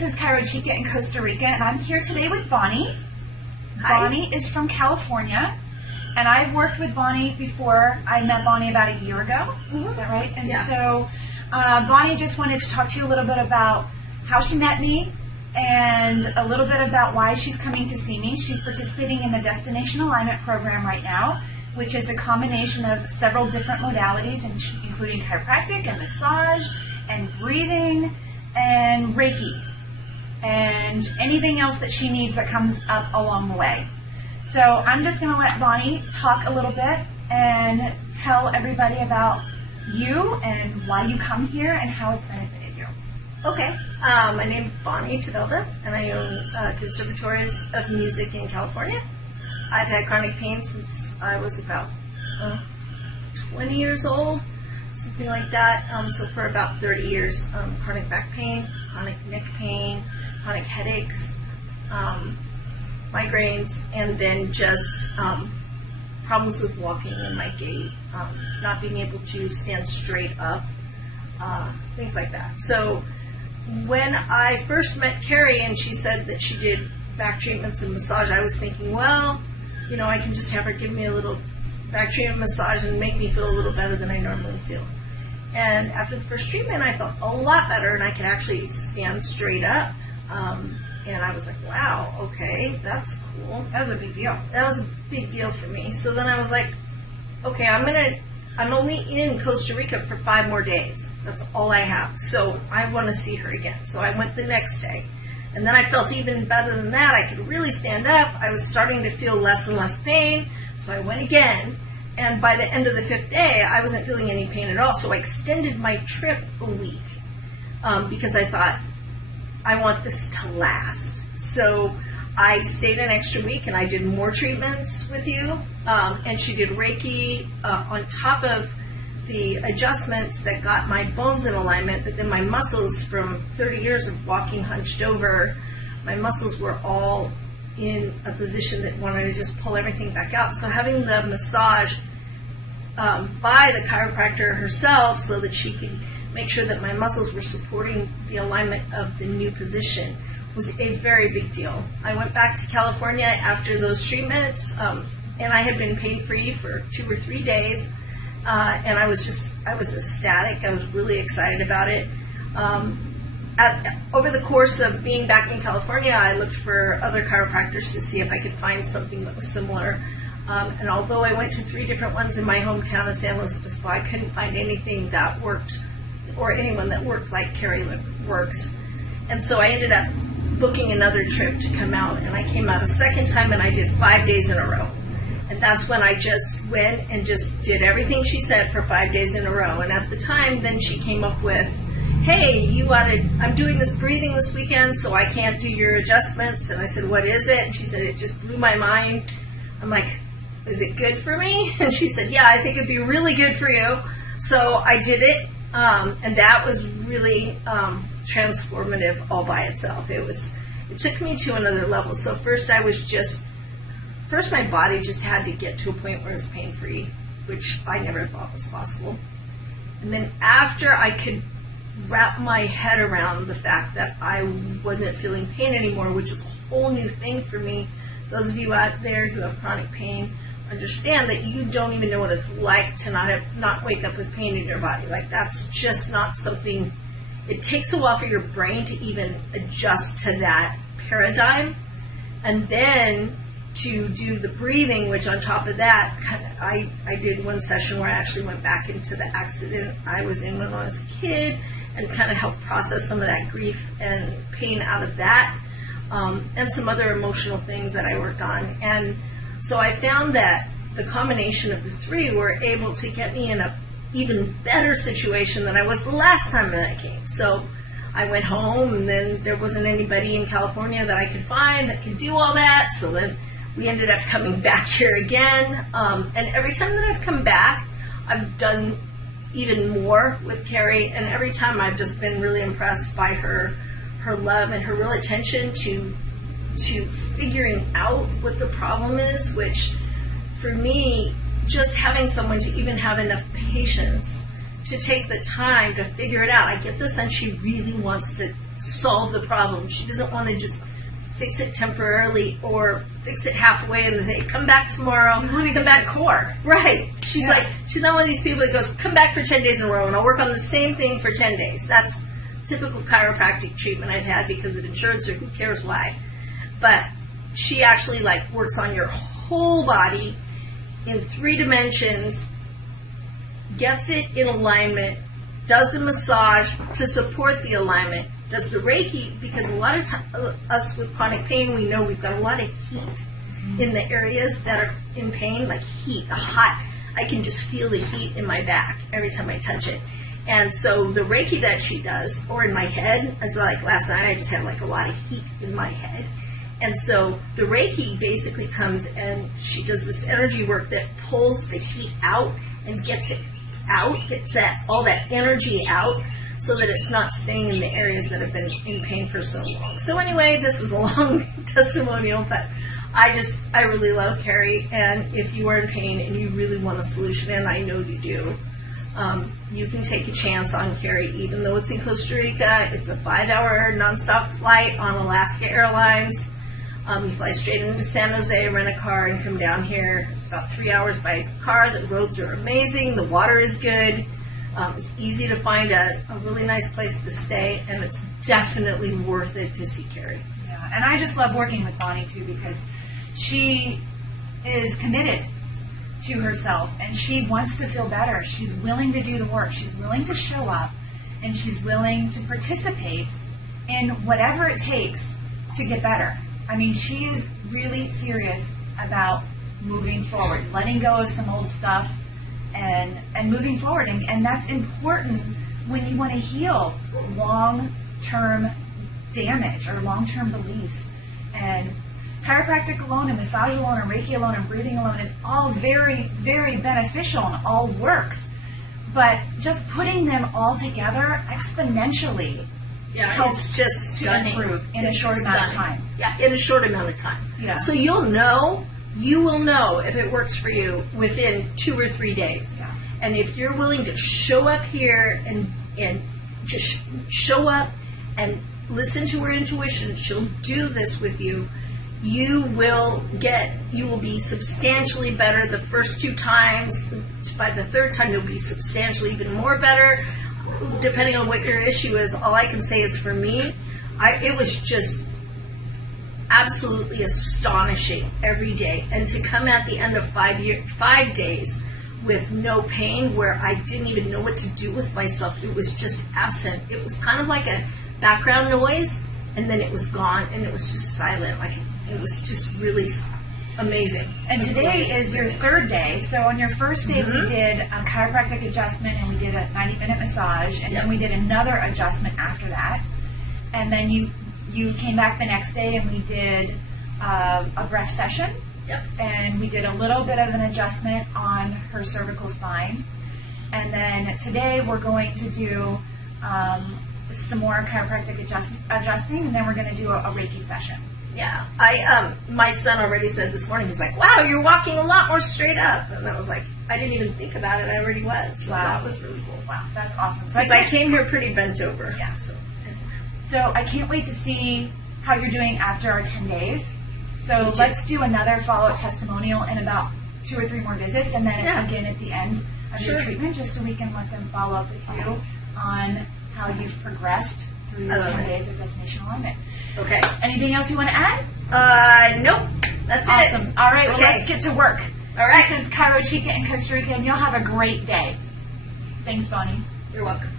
this is Chiropractic in Costa Rica, and I'm here today with Bonnie. Hi. Bonnie is from California, and I've worked with Bonnie before. I met Bonnie about a year ago. Is that right? And Yeah. so Bonnie just wanted to talk to you a little bit about how she met me and a little bit about why she's coming to see me. She's participating in the Destination Alignment Program right now, which is a combination of several different modalities, including chiropractic and massage and breathing and Reiki and anything else that she needs that comes up along the way. So I'm just going to let Bonnie talk a little bit and tell everybody about you and why you come here and how it's benefited you. Okay, my name is Bonnie Tavelda, and I own conservatories of music in California. I've had chronic pain since I was about 20 years old, something like that. So for about 30 years, chronic back pain, chronic neck pain, chronic headaches, migraines, and then just problems with walking and my gait, not being able to stand straight up, things like that. So when I first met Carrie and she said that she did back treatments and massage, I was thinking, well, you know, I can just have her give me a little back treatment massage and make me feel a little better than I normally feel. And after the first treatment, I felt a lot better and I could actually stand straight up. And I was like, wow, okay, that's cool. That was a big deal. That was a big deal for me. So then I was like, okay, I'm only in Costa Rica for 5 more days. That's all I have. So I want to see her again. So I went the next day. And then I felt even better than that. I could really stand up. I was starting to feel less and less pain. So I went again. And by the end of the 5th day, I wasn't feeling any pain at all. So I extended my trip a week because I thought, I want this to last. So I stayed an extra week and I did more treatments with you. And she did Reiki on top of the adjustments that got my bones in alignment, but then my muscles from 30 years of walking hunched over, my muscles were all in a position that wanted to just pull everything back out. So having the massage by the chiropractor herself so that she could make sure that my muscles were supporting the alignment of the new position was a very big deal. I went back to California after those treatments, and I had been pain-free for 2 or 3 days, and I was ecstatic. I was really excited about it. Over the course of being back in California, I looked for other chiropractors to see if I could find something that was similar. And although I went to 3 different ones in my hometown of San Luis Obispo, I couldn't find anything that worked or anyone that worked like Carrie works. And so I ended up booking another trip to come out, and I came out a second time and I did 5 days in a row. And that's when I just went and just did everything she said for 5 days in a row. And at the time, then she came up with, hey, I'm doing this breathing this weekend, so I can't do your adjustments. And I said, what is it? And she said, it just blew my mind. I'm like, is it good for me? And she said, yeah, I think it'd be really good for you. So I did it. And that was really transformative all by itself. It took me to another level. So first my body just had to get to a point where it was pain-free, which I never thought was possible. And then after I could wrap my head around the fact that I wasn't feeling pain anymore, which is a whole new thing for me. Those of you out there who have chronic pain understand that you don't even know what it's like to not wake up with pain in your body. Like, that's just not something. It takes a while for your brain to even adjust to that paradigm, and then to do the breathing, which on top of that, I did one session where I actually went back into the accident I was in when I was a kid and kind of helped process some of that grief and pain out of that, and some other emotional things that I worked on. And so I found that the combination of the 3 were able to get me in a even better situation than I was the last time that I came. So I went home, and then there wasn't anybody in California that I could find that could do all that. So then we ended up coming back here again. And every time that I've come back, I've done even more with Carrie. And every time I've just been really impressed by her love and her real attention to figuring out what the problem is, which for me, just having someone to even have enough patience to take the time to figure it out. I get the sense she really wants to solve the problem. She doesn't want to just fix it temporarily or fix it halfway and say, come back tomorrow. You want to come back core. Right. She's like, she's not one of these people that goes, come back for 10 days in a row and I'll work on the same thing for 10 days. That's typical chiropractic treatment I've had because of insurance or who cares why. But she actually like works on your whole body in 3 dimensions, gets it in alignment, does a massage to support the alignment, does the Reiki, because a lot of us with chronic pain, we know we've got a lot of heat in the areas that are in pain, like heat, hot. I can just feel the heat in my back every time I touch it. And so the Reiki that she does, or in my head, as like last night I just had like a lot of heat in my head. And so the Reiki basically comes and she does this energy work that pulls the heat out and gets it out, gets all that energy out so that it's not staying in the areas that have been in pain for so long. So anyway, this is a long testimonial, but I really love Carrie, and if you are in pain and you really want a solution, and I know you do, you can take a chance on Carrie, even though it's in Costa Rica. It's a 5-hour nonstop flight on Alaska Airlines. You fly straight into San Jose, rent a car, and come down here. It's about 3 hours by car. The roads are amazing. The water is good. It's easy to find a really nice place to stay, and it's definitely worth it to see Carrie. Yeah, and I just love working with Bonnie, too, because she is committed to herself, and she wants to feel better. She's willing to do the work. She's willing to show up, and she's willing to participate in whatever it takes to get better. I mean, she is really serious about moving forward, letting go of some old stuff, and moving forward. And that's important when you want to heal long-term damage or long-term beliefs. And chiropractic alone and massage alone and Reiki alone and breathing alone is all very, very beneficial and all works. But just putting them all together exponentially helps just to improve in a short amount of time. Yeah, in a short amount of time. Yeah. So you will know if it works for you within 2 or 3 days. Yeah. And if you're willing to show up here and just show up and listen to her intuition, she'll do this with you. You will be substantially better the first 2 times. By the 3rd time, you'll be substantially even more better, depending on what your issue is. All I can say is for me, it was just absolutely astonishing every day. And to come at the end of 5 days with no pain, where I didn't even know what to do with myself, it was just absent. It was kind of like a background noise, and then it was gone, and it was just silent. It was just really amazing. And today is your 3rd day. So on your first day, we did a chiropractic adjustment, and we did a 90-minute massage, and then we did another adjustment after that. And then you came back the next day, and we did a breath session. Yep. And we did a little bit of an adjustment on her cervical spine. And then today we're going to do some more chiropractic adjusting, and then we're going to do a Reiki session. Yeah, my son already said this morning, he's like, wow, you're walking a lot more straight up. And I was like, I didn't even think about it, I already was. So that was really cool. Wow, that's awesome. Because I came here pretty bent over. Yeah. So I can't wait to see how you're doing after our 10 days. So let's do another follow-up testimonial in about 2 or 3 more visits, and then again at the end of your treatment, just so we can let them follow up with you on how you've progressed through your 10 days of destination alignment. Okay. Anything else you want to add? Nope. That's awesome. it. All right, well, let's get to work. All right. This is Chiro Chica in Costa Rica, and you'll have a great day. Thanks, Bonnie. You're welcome.